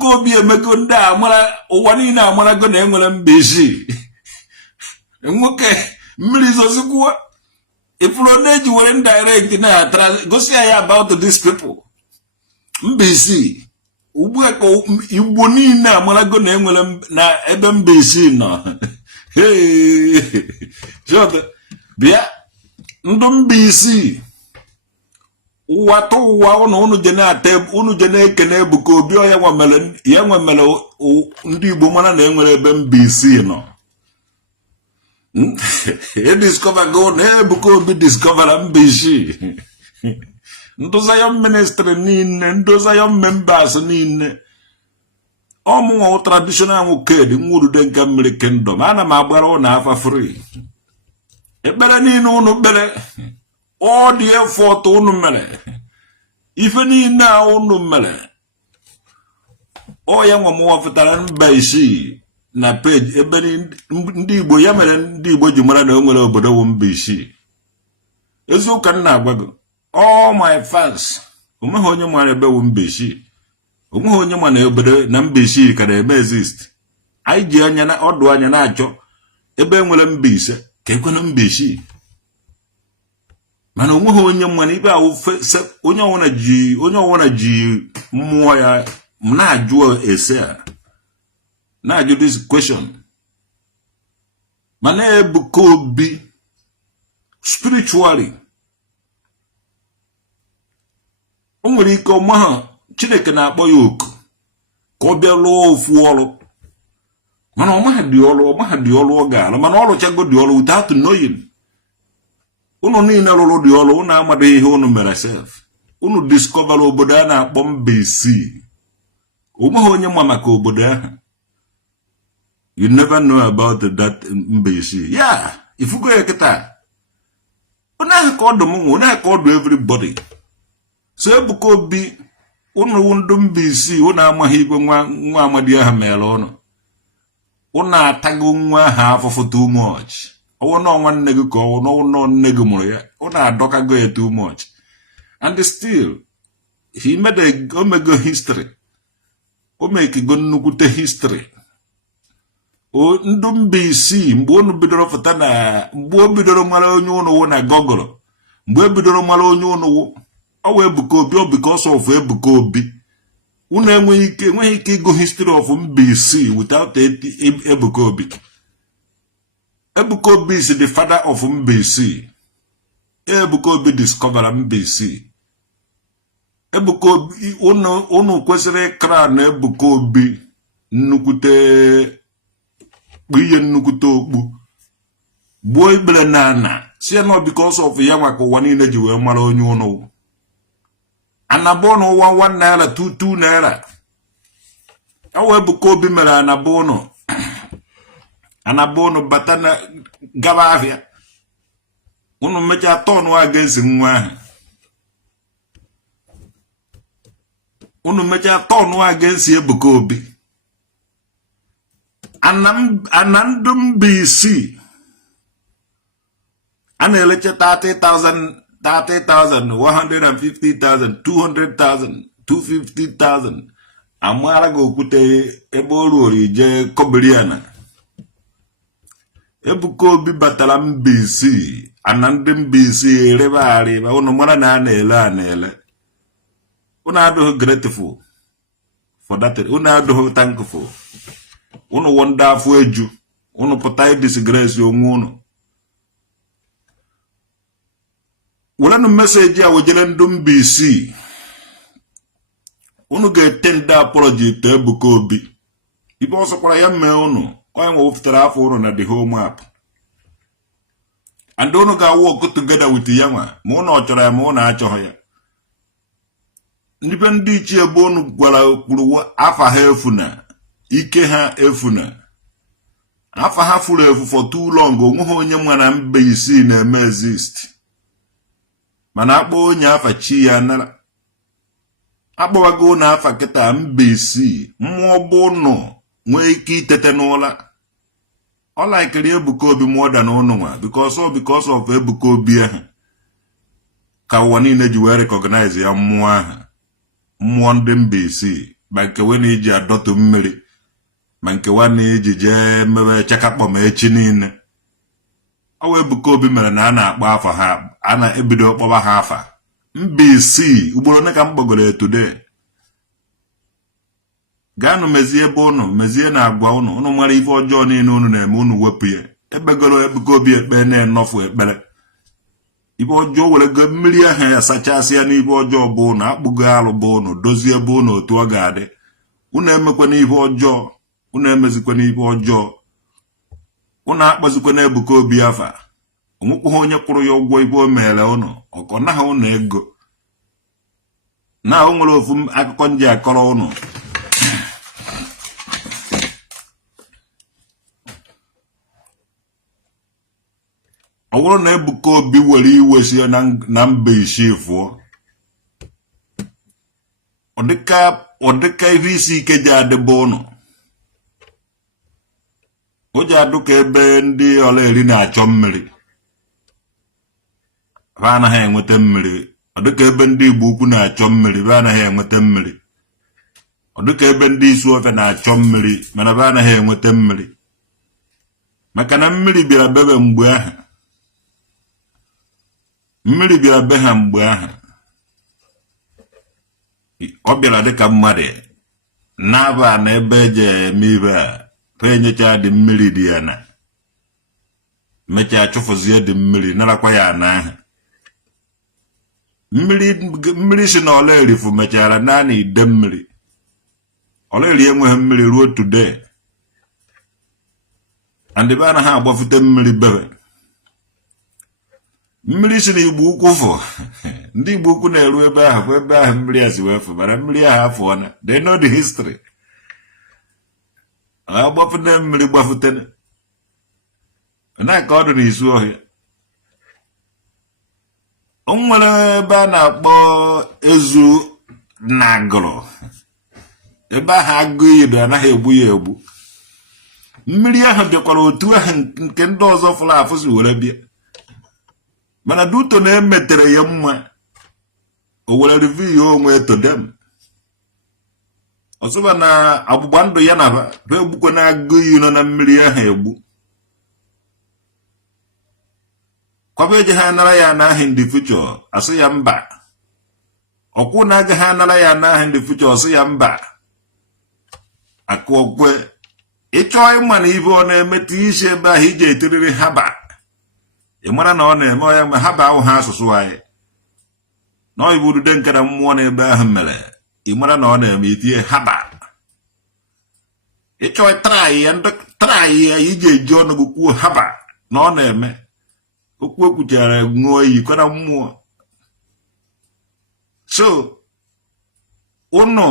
Ebuka Obi emego ndị amara ụwa niile amarago na enwere Mba Isii nwoke mmiri zozikwa ifuru na-eji were indirect na gosi ya about these people Mba Isii ugbu a Igbo niile amarago na enwere na ebe Mba Isii nọ bịa ndụ Mba Isii ụwa tụ ụwa unu je na-ekene Ebuka Obi ya nwe mere ndị Igbo mara na enwere ebe Mba Isii nọ discover go na Ebuka Obi discover Mba Isii ndị Zion ministry niile ndị Zion members niile ọmụnwa traditional nwokedi nwurude nke mmiri kingdom ana m agbara ụnụ afa free ekpere niile unu kpere all the effort unu mere ife niile a unu mere ya nwa m wafụtara Mba Isii na page ebe ndị Igbo ya mere ndị Igbo ji mara na o nwere obodo bụ Mba Isii eziokwu nna agwago all my fans onweghị onye mara ebe bụ Mba Isii onweghị onye ma na obodo na Mba Isii ka na-eme exist anyị ji anya na ọdụ anya na-achọ ebe enwere Mba Ise ka ekwena Mba Isii mana onweghị onye mmanụ ibe ahụ onye ọwụna ji mmụọ ya na-ajụ ese a na-ajụ this question mana Ebuka Obi spiritually o nwere ike ọma Chineke na-akpọ ya oku ka ọ bịa lụọ ofu ọrụ mana ọmaha dị ọrụ ọ ga-alụ mana ọ lụchago dị ọrụ without knowing unu niile lụrụ dị ọrụ unu amaghị ihe unu mere sef unu discover obodo a na-akpọ Mba Isii onweghị onye ma maka obodo ahụ you never know about that Mba Isii ifugo ya kịta onye ahụ ka ọdụ m nwe onye ahụ ka ọdụ everybody so Ebuka Obi unu ndụ Mba Isii unu amaghị igwe nwa amadi ahụ mere ụnụ unu atago nwa ahụ afụfụ too much ọwụ na nwanne gị ka ọwụ na nne gị mụrụ ya unu adọkago ya too much and still he made omego history o mekego nnukwute history ndụ Mba Isii mgbe unu bidoro fụta na mgbe o bidoro mara onye unu wụ na Google mgbe ebidoro mara onye unu wụ ọwụ Ebuka Obi ọ because of Ebuka Obi unu enweghị ike ịgụ history of Mba Isii without Ebuka Obi. Ebuka Obi is the father of Mba Isii. Ebuka Obi discovered Mba Isii. Ebuka Obi unu kwesịrị ịkra na Ebuka Obi nnukwute okpu gbuo ikpere na si no because of ya maka ụwa niile ji wee mara onye unu anabono 1 naira 2 naira awo Ebuka Obi mere anabono batana gaba afia unu mecha tonu against nwa ahụ unu mecha tonu against Ebuka Obi anandụ Mba Isii ana eleche 30,000 150,000 200,000 250,000 amara go okwute ebe oru orije Kobic Ebuka Obi batara Mba Isii anandụ Mba Isii reba unu mara na ele unu adịghị grateful for that unu adịghị thankful unu wonderful eju unu pụta disgrace onwe unu wala message ya wojele ndụ Mba Isii unu ga-attend apology to Ebuka Obi ibe ọsọkwara ya mee unu onye nwe wụfụtara afọ unu na the whole map and unu ga-work together with ya nwa ma unu ọ chọrọ ya ma unu achọghị ya ndị ichie ebe unu gwara kwuru afa ha efuna ike ha efuna afa ha furu efu for too long onweghị onye nwa na Mba Isii na-eme exist mana akpọ onye afa chi ya nara akpọwago na afa kịta Mba Isii mmụọ bụ nọ nwee ike itete n'ụla ọ laikiri Ebuka Obi more than unu nwa because of Ebuka Obi ahụ ka ụwa niile ji wee recognize ya mmụọ ahụ mmụọ ndị Mba Isii ma nke we na-eji adọtụ mmiri ma nke wa na-eji jee mmewe chakakpọ ma echi niile ọ wee Ebuka Obi mere na a na-akpọ afa ha a na-ebido kpọba ha afa Mba Isii ugboro ole ka m gbagoro today gaanụ mezie ebe unu mezie na agwa unu mara ife ọjọọ niile unu na-eme unu wepụ ya ebegoro Ebuka Obi ekpe na-enọfu ekpere ibe ọjọọ were go mmiri ahụ ya sachasị ya n'ibe ọjọọ bụ unu akpụgo alụ bụ unu dozie ebe unu otu ọ ga-adị unu emekwana ibe ọjọọ unu emezikwana ibe ọjọọ unu akpazikwana Ebuka Obi afa onwekwughị onye kwụrụ ya ụgwọ ibe o mere unu ọkọ naha unu ego na o nwere ofu akụkọ nji akọrọ unu ọ bụrụ na Ebuka Obi were iwe si na Mba Isii fụọ ọ dịka ife isi ike ji adịba ụnụ o ji adụ ka ebe ndị ọla eri na-achọ mmiri ha anaghị enweta mmiri ọ dịka ebe ndị Igbo ukwu na-achọ mmiri ha anaghị enweta mmiri ọ dịka ebe ndị isi ofe na-achọ mmiri mana ha anaghị enweta mmiri maka na mmiri bịara bebe mgbe ahụ mmiri bịara be ha mgbe ahụ ọ bịara dịka mmadụ na-aba na ebe eji eme ibe a pa enyecha dị mmiri dị ya na mechaa chụfụzie dị mmiri narakwa ya na ahụ mmiri si na ọla erifu mechara naanị ide mmiri ọla eri enweghị mmiri ruo today and ebe anaghị agbafute mmiri bebe mmiri si na Igbo ukwu fụ ndị Igbo ukwu na-eru ebe ahụ ebe ahụ mmiri a si wee fụ mana mmiri ahụ afọ na they know the history agbafute mmiri gbafute na ka ọ dị n'isi ọhịa o nwere ebe a na-akpọ ezu na agụrụ ebe ahụ agụ iyi dị anaghị egbu ya egbu mmiri ahụ bịakwara otu ahụ nke ndị ọzọ fụrụ afụ si were bịa mana duto na-emetere ya mma o were review ya onwe todem ọsụba na agbụgba ndụ ya na ba egbukwa na agụ iyi nọ na mmiri ahụ egbu kwaba eji ha nara ya n'ahụ ndị future asị ya mba ọkwụ na agaghị anara ya n'ahụ ndị future ọsị ya mba akụọkwe ịchọọ ịma na ibe ọ na-emetụ isi ebe ahụ iji etiriri haba ị mara na ọ na-eme ọya mgbe haba ahụ ha asụsụ anyị na ọ iburude nke na mmụọ na ebe ahụ mere ị mara na ọ na-eme itinye haba ịchọọ traị ya iji eji ọnụgụ kwuo haba na ọ na-eme okwu ekwuchara ṅụọ iyi kwara mmụọ so ụnụ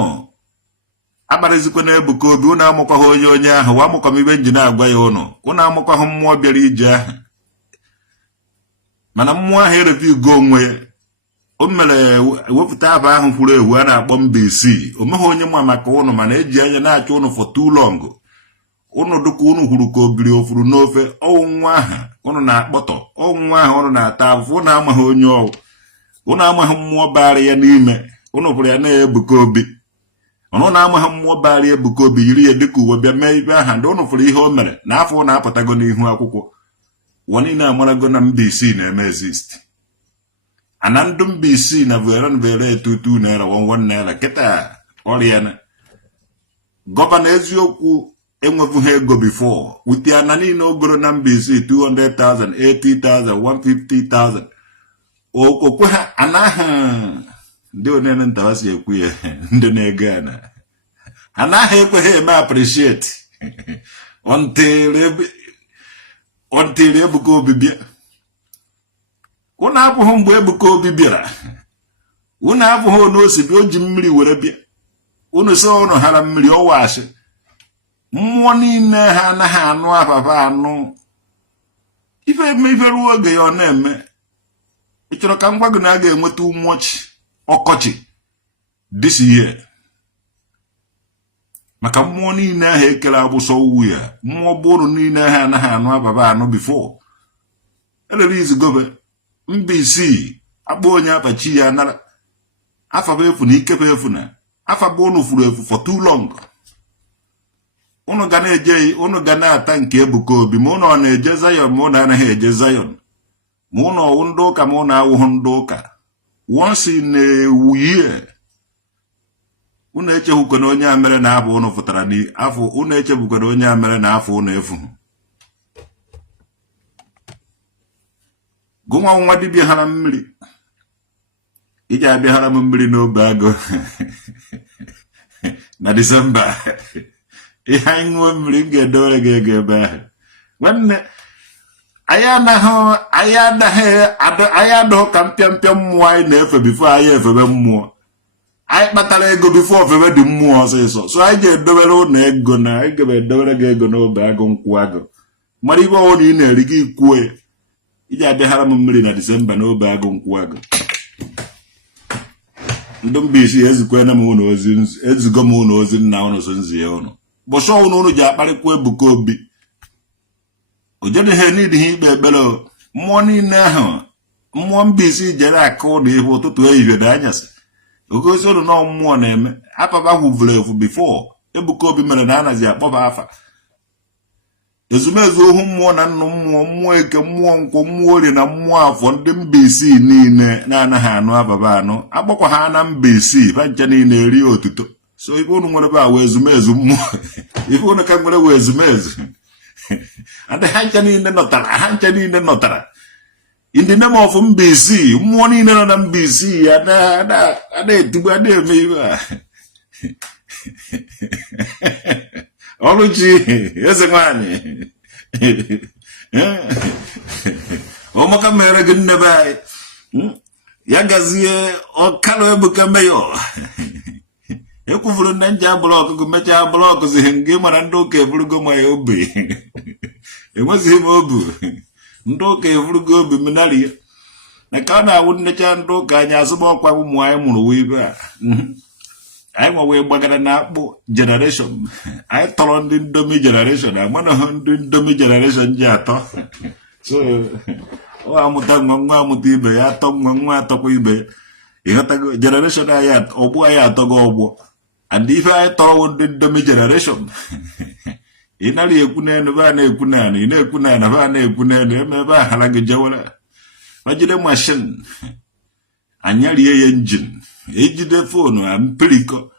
akparịzikwa na Ebuka Obi ụnụ amụkwaghị onye ahụ wa amụkwa m ibe nji na-agwa ya ụnụ amụkwaghị mmụọ bịara ije ahụ mana mmụọ ahụ erevigo onwe ya o mere wepụta aba ahụ furu ewu a na-akpọ Mba Isii o meghị onye ma maka ụnụ mana eji anya na-achọ ụnụ for too long ụnụ dịka ụnụ hụrụ ka obiri ofuru n'ofe ọnwụnwa ahụ ụnụ na-akpọtọ ọnwụnwa ahụ ụnụ na-ata afụfụ ụnụ amaghị onye ọwụ ụnụ amaghị mmụọ bara ya n'ime ụnụ hụrụ ya na Ebuka Obi ọnụ na-amaghị mmụọ bara Ebuka Obi yiri ya dịka uwe bịa mee ibe aha ndị ụnụ fụrụ ihe o mere na afọ ụnụ apụtago n'ihu akwụkwọ ụwa niile amarago na Mba Isii na-eme exist ana ndụ Mba Isii na vere etutu naira 11 naira kịta ọrịa na gọvanọ eziokwu enwebughị ego before wute ana niile ogoro na Mba Isii 200,000 80,000 150,000 okwe ha anaghị ndị onene ntawa si ekwu ya ndị na-ego ana anaghị ekweghị eme appreciate until Ebuka Obi bịa ụnụ abụghị mgbe Ebuka Obi bịara ụnụ abụghị onye osi bịa o ji mmiri were bịa ụnụ sị ụnụ hara mmiri ọwa asị mmụọ niile ha anaghị anụ afafa anụ ife eme ife ruo oge ya ọ na-eme ị chọrọ ka m gwa gị na a ga-enweta ụmụọchị ọkọchị this year maka mmụọ niile ahụ ekere agbụsọ uwu ya mmụọ bụrụ niile ha anaghị anụ afafa anụ before elere izigobe Mba Isii akpọ onye apachi ya nara afaba efu na ikepe efu na afa bụ unu furu efu for too long. Unu ga na-eje unu ga na-ata nke Ebuka Obi ma unu na-eje Zion ma unu anaghị eje Zion. Ma unu ọwụ ndị ụka ma unu awụghụ ndị ụka. Once in a year. Unu echebukwana onye a mere na afọ unu fụtara n'afọ unu echebukwana onye a mere na afọ unu efu. Gụnwa nwa dibịa hara mmiri. Iji abịa hara m mmiri n'obe agụ na Disemba. Ihe anyị ṅụọ mmiri m ga-edowere gị ego ebe ahụ. Nwanne anyị adịghị ka mpịampịa mmụọ anyị na-efe bifo anyị efebe mmụọ. Anyị kpatara ego bifo ofebe dị mmụọ ọsịsọ. So anyị ga-edowere ụlọ ego na anyị ga-edowere gị ego n'obe agụ nkwụ agụ. Mara ibe ọwụ na ị na-eri gị kwuo ya. Iji abịaghara m mmiri na Disemba n'obe agụ nkwụ agụ. Ndị Mba Isii ezikwana m ụlọ ozi ezigo m ụlọ ozi nna ụnụ so nzie ụnụ. Bọsọ ụnụ ji akparịkwa Ebuka Obi. O jede ha n'idihe ikpe ekpere mmụọ niile ahụ mmụọ Mba Isii jere aka ụlọ ihe ụtụtụ ehihie na anyasị. Ogosi ụlọ na mmụọ na-eme apapa hụvụrụ efu bifo Ebuka Obi mere na anazi akpọba afa. Ezumezu ohu mmụọ na nnụ mmụọ mmụọ eke mmụọ nkwụ mmụọ orie na mmụọ afọ ndị Mba Isii niile na-anaghị anụ ababa anụ agbakwa ha na Mba Isii ha nche niile eri otuto. So ife unu nwere ba wee ezumezu mmụọ ife unu ka nwere wee ezumezu and ha nche niile nọtara in the name of Mba Isii mmụọ niile nọ na Mba Isii ada etigbu ada eme iwe a Ọlụchi eze nwanyị ọmaka mere gị nnebe anyị ya gazie ọkalo Ebuka Mayor ekwufuru na nje blọk gụ mechaa blọk zihe ngị mara ndị ụka eburugo ma ya obi enwezighị m obu ndị ụka eburugo obi menari ya na ka ọ na-awụ nnecha ndị ụka anyị azụba ọkwa ụmụ anyị mụrụ wee ibe a anyị nwa wee gbagara na akpụ generation anyị tọrọ ndị Ndomi generation amanaghị ndị Ndomi generation ji atọ. So ọ amụta nwa amụta ibe ya atọ nwa atọkwa ibe ya ịghọtago generation anyị ọgbọ anyị atọgo ọgbọ and ife anyị tọrọ ndị Ndomi generation. Ị narị ekwu n'elu ba na-ekwu n'ala ị na-ekwu n'ala ba na-ekwu n'elu ebe a hara gị jewere majide mashin anyarie ya injin ejide fonu ampiriko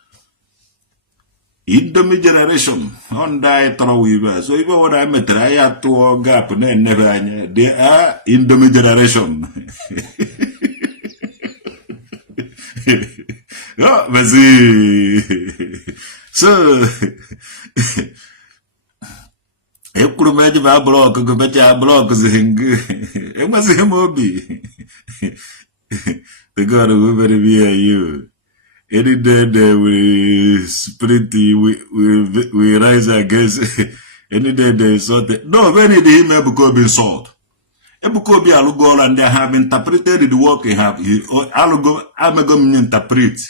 Ndomi generation on die tọrọ ibe. So ibe wara metere anyị atụọ gap na-enebe anya they are Ndomi generation. Oh, mezi. So ekwuru m eji ba blọk gụ mecha blọk zihingu enwezighị m obi. The God will very be you. Any day they will spirit we rise against any day they sort it. No, when did him Ebuka Obi insult? Ebuka Obi alugo and they have interpreted the work he have. Alugo amego interpret.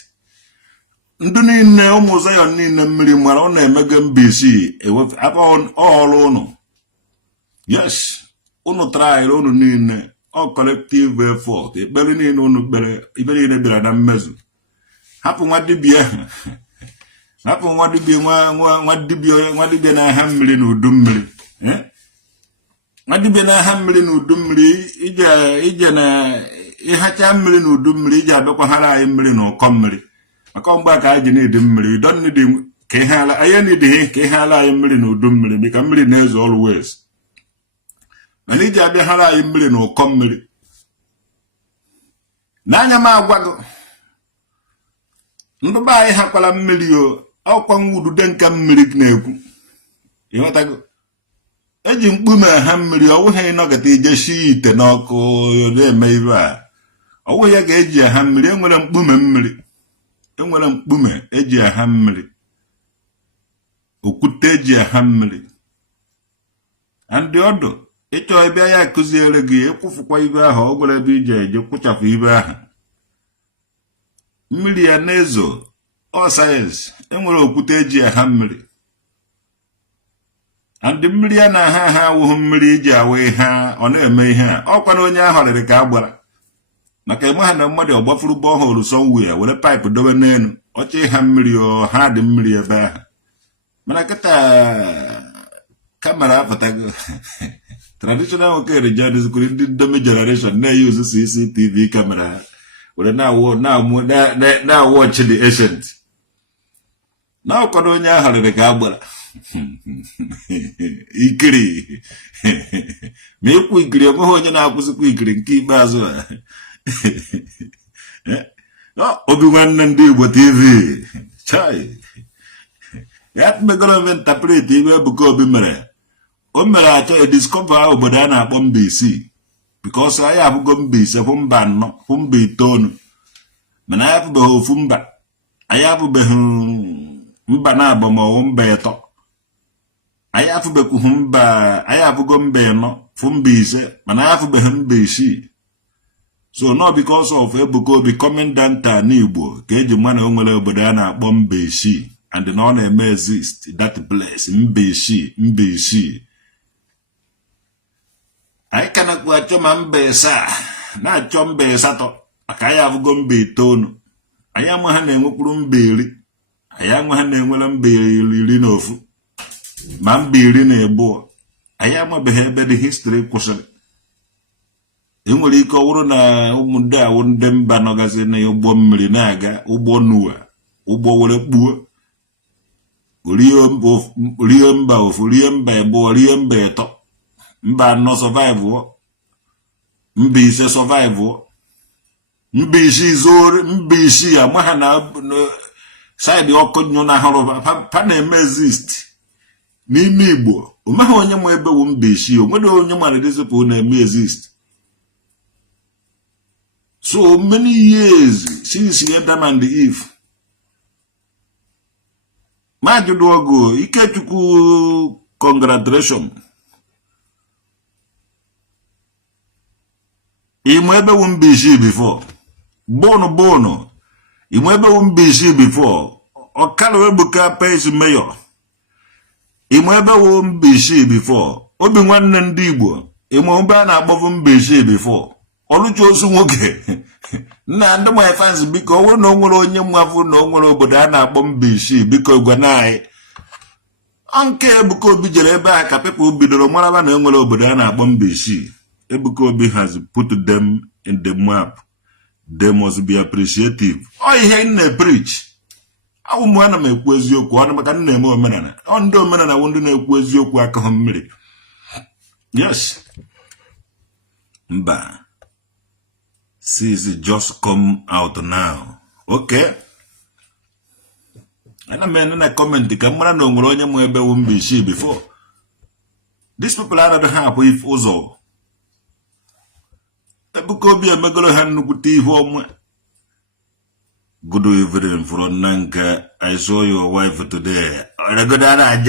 Ndị niile ụmụ Zion niile mmiri mara ọ na-emege Mba Isii upon all unu. Yes, unu trial unu niile all collective effort. Ekpere niile unu kpere ibe niile bịara na mmezu. Hapụ nwa dibịa nwa dibịa na-aha mmiri na udu mmiri. Nwa dibịa na-aha mmiri na udu mmiri ije na ịhacha mmiri na udu mmiri ije abịakwa hara anyị mmiri na ụkọ mmiri. Maka mgbe ka anyị na-edi mmiri don need ka ihe ala anyị na-edi ka ihe ala anyị mmiri na udu mmiri dịka mmiri na-ezo always. Mana iji abịa hara anyị mmiri na ụkọ mmiri. N'anya m agwago ndị be anyị hakwala mmiri o ọkwa nwudude nka mmiri na-ekwu. Ịghọtago eji mkpume ha mmiri ọwụghị ịnọgata ije shi ite n'ọkụ na-eme ibe a ọwụghị ya ga-eji ha mmiri enwere mkpume mmiri enwere mkpume eji aha mmiri okwute eji aha mmiri and ọdụ ịchọ ebe ya akụziere gị ekwufukwa ibe ahụ ọ gwara ebe ije eje kwụchapụ ibe ahụ mmiri ya na-ezo ọ sayensị enwere okwute eji aha mmiri and mmiri ya na aha awụghị mmiri iji awa ihe ọ na-eme ihe a ọkwa na onye ahụ rịrị ka a gbara maka ịma ha na mmadụ ọgbafuru borehole somewhere were pipe dobe n'elu ọchị ha mmiri ha dị mmiri ebe ahụ mana kịta kamera apụtago traditional nwoke rejoice ndị dome generation na-use CCTV camera were na-watch the ancient na ọkọdụ onye ahụ rịrị ka agbara ikiri ma ịkwụ ikiri enweghị onye na-akwụsịkwa ikiri nke ikpeazụ Obi nwanne ndị Igbo TV chai ya megoro m interpret ibe Ebuka Obi mere o mere achọ ediscover obodo a na-akpọ Mba Isii because anyị abụgo Mba Ise fụ mba anọ fụ mba itoolu mana anyị abụbeghị ofu mba anyị abụbeghị mba na-abọ ma ọwụ mba ịtọ anyị afụbekwughị mba anyị abụgo mba ịnọ fụ mba ise mana anyị afụbeghị mba isii so not because of Ebuka Obi coming down to Igbo ka eji mma na o nwere obodo a na-akpọ Mba Isii and na ọ na-eme exist that place Mba Isii anyị ka na-akpọ achọ ma mba ịsaa na-achọ mba ịsatọ maka anyị abụgo mba itoolu anyị ama ha na-enwekwuru mba iri anyị ama ha na-enwere mba iri na ofu ma mba iri na abụọ anyị amabeghị ebe dị history kwụsịrị enwere ike ọ bụrụ na ụmụnde awụ ndị mba nọgazi na ụgbọ mmiri na-aga ụgbọ nuwa ụgbọ were kpuo rie mba ofu rie mba abụọ rie mba ịtọ mba anọ survive mba ise survive mba isii zoro mba isii ama ha na side ọkụ nyụ na ahụrụ pa na-eme exist n'ime Igbo omeghị onye ma ebe wu mba isii onwere onye mara disipụ na-eme exist. So many years since Adam and Eve. Majudogo, Ikechukwu, congratulations. Imwebe won't be she before. Bono. Imwebe won't be she before. Okalo Ebuka pays mayor. Imwebe won't be she before. Obi nwanne ndị Igbo. Imwebe na above mbe she before. Olucho osu nwoke na ndị my fans biko ọwụ na onwere onye mwafu na onwere obodo a na-akpọ Mba Isii biko gwa na anyị nke Ebuka Obi jere ebe a ka people bidoro maraba na onwere obodo a na-akpọ Mba Isii. Ebuka Obi has put them in the map. They must be appreciative. Ihe nne preach awụ mụ ana m ekwu eziokwu ọnụ maka nna eme omenala ndị omenala wụ ndị na-ekwu eziokwu akụghị mmiri. Yes mba since just come out now. Okay. And I mean in a comment the camera no onye mo ebe wo Mba Isii before. These people are not happy if ozo. Ebuka Obi emegolo ha nnukwu ihu ọmụ. Good evening from Nanka. I saw your wife today.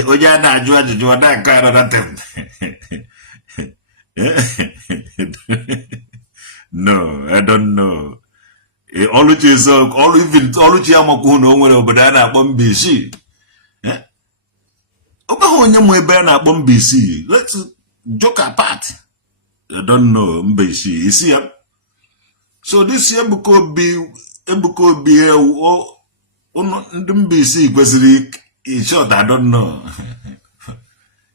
Oje na-ajụ ajụjụ ada ka another No, I don't know. Oluchi amakwuhu na o nwere obodo a na-akpọ Mba Isii. Obeghị onye mụ ebe a na-akpọ Mba Isii. Let's joke apart. I don't know Mba Isii. You see? So this Ebuka Obi ndị Mba Isii kwesịrị in short, I don't know.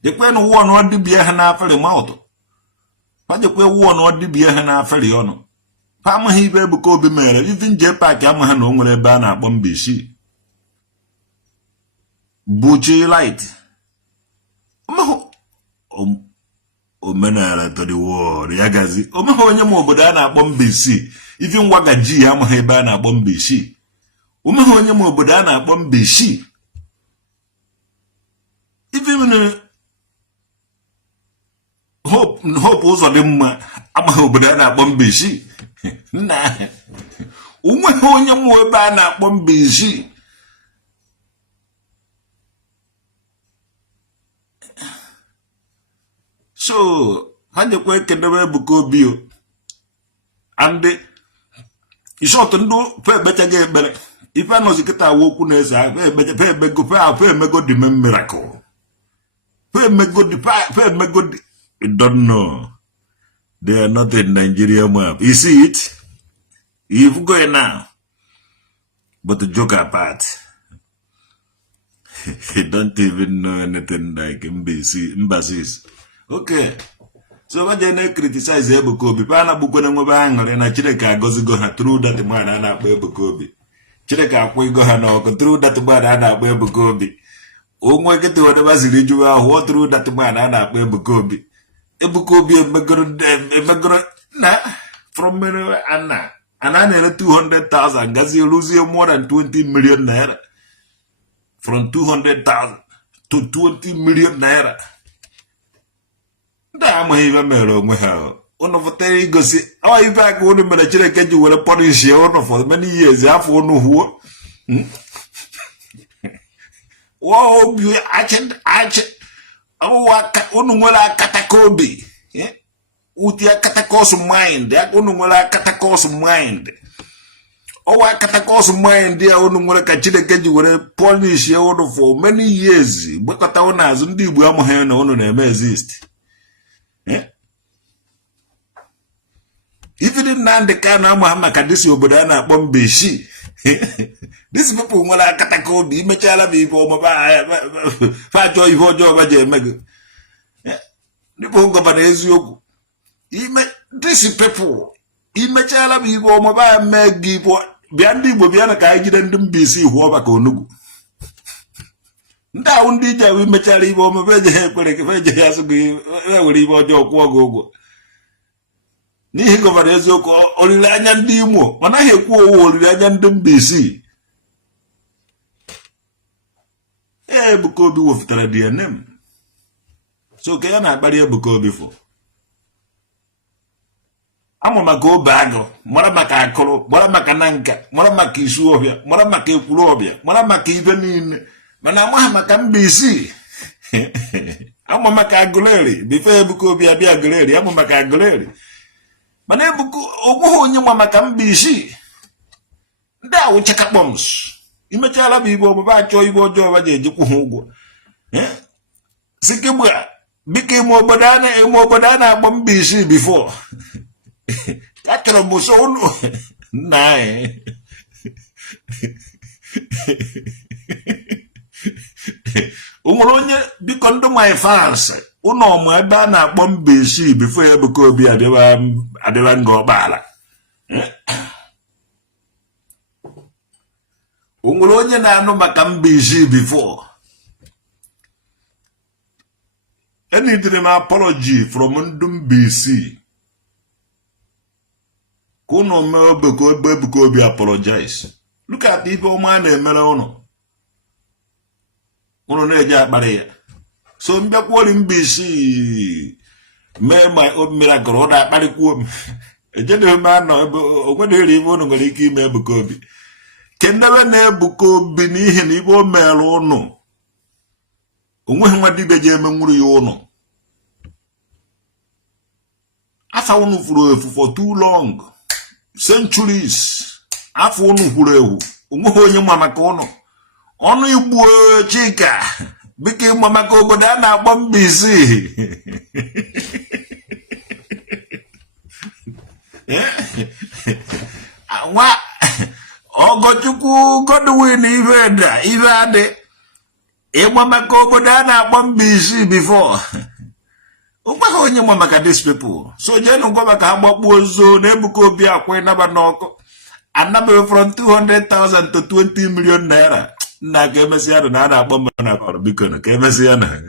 Jekwe no one ọ dibịa ha n'afere mouth. Pajekwe one ọ dibịa ha n'afere ọnụ. Pa amaghị ibe Ebuka Obi mere, even J-Pack amaghị na o nwere ebe a na-akpọ Mba Isii. Buchi light. Omenala to the world, ya gazi. Omeghị onye ma obodo a na-akpọ Mba Isii. Even Wagaji amaghị ebe a na-akpọ Mba Isii. Omeghị onye ma obodo a na-akpọ Mba Isii. Even hope ụzọ dị mma amaghị obodo a na-akpọ Mba Isii. Nna onweghị onye mụ ebe a na-akpọ Mba Isii. So ha jekwa ekedebe Ebuka Obi and isọtụ ndị fe ebechaghị ekpere ife anọzi kịta okwu na-ese fe emego the miracle. Fe emego you don't know. They are not in Nigeria map. You see it? You've going now. But the joke apart, he don't even know anything like Mba Isii. Okay. So what they criticize Ebuka Obi, Pana Bukwana Mobang and I Chireka goes go through that man and up Ebuka Obi. Chireka go hano through that man and up Ebuka Obi. Oh, get to whatever Ziriju, what through that man and up Ebuka Obi. Ebuka Obi a na from Anna. And I need 200,000. Gazi losing more than 20 million naira. From 200,000 to 20 million naira. I'm even melo mehel. One of the things go see. Oh, if I go to Manachella, get you with a punish here for many years. After no who. Whoa, you arch. Oh, what Unumela Katakobi. Utia Katakos mind. They are Unumela Katakos mind. Oh, I Katakos mind. They are Unumela Kachida get you with a punish here for many years. But Katana Zundi Buamohan on them exist. If you didn't know the kind of Mahamakadisi Obadana Bombishi, these people will like Katakobi, Machala people, Fajo, Ivojo, Meg. People go Banezio. This people, Imachala people, Maba, Maggie, Biandi, Bobiana, Kaji, and BC, Wabako. Down did we Machali, Mabaja, has to be, I will leave out your Quago. Ni go varezo ko olilanya ndimo mana heku olilanya ndmbc Ebuka Obi wo fitara DNM so ke na abari Ebuka Obi fo amo maka obago mara maka akoro mara maka nanka mara maka isu obia mara maka ekuru obia mara maka ibe niile mana amo maka mbc amo maka aguleri before Ebuka Obi abia aguleri amo maka aguleri Mana Ebuka Obi onye nwa maka Mba Isii nda awu check bombs imechala bibo baba cho ibo ojo ba je jikwu ugwo sikibwa bike mo bodana agba Mba Isii before atro muso unu na onye biko ndo my fans uno mo ebe a na-akpọ Mba Isii before Ebuka Obi adịwa Ngor Okpala onwere onye na-anụ maka Mba Isii before any dream apology from ndị Mba Isii kuno me Ebuka Obi apologize look at the people man na-emere unu na-eje akpara ya so mbiakwori Mba Isii mee my own miracle ọ na-akparịkwuo m ejedeghị m anọ ogwedịghị ibe unu nwere ike ime Ebuka Obi kendebe na Ebuka Obi n'ihi na ibe o mere ụnụ onweghị nwa dibe ji eme nwuru ya ụnụ afa unu furu efu for too long centuries afọ unu furu ewu onweghị onye nwa maka ụnụ ọnụ igbu Chika bike mma maka obodo a na-akpọ Mba Isii nwa Ogochukwu Godwin ive adị ịgba maka obodo a na-akpọ Mba Isii before ụkpaka onye nwa maka these people so jenu gwa maka ha gbakpuo ozo na Ebuka Obi akwa ịnaba n'ọkụ anabe from 200,000 to 20 million naira na ka emesi ya na a na-akpọ mma na biko na ka emesi ya na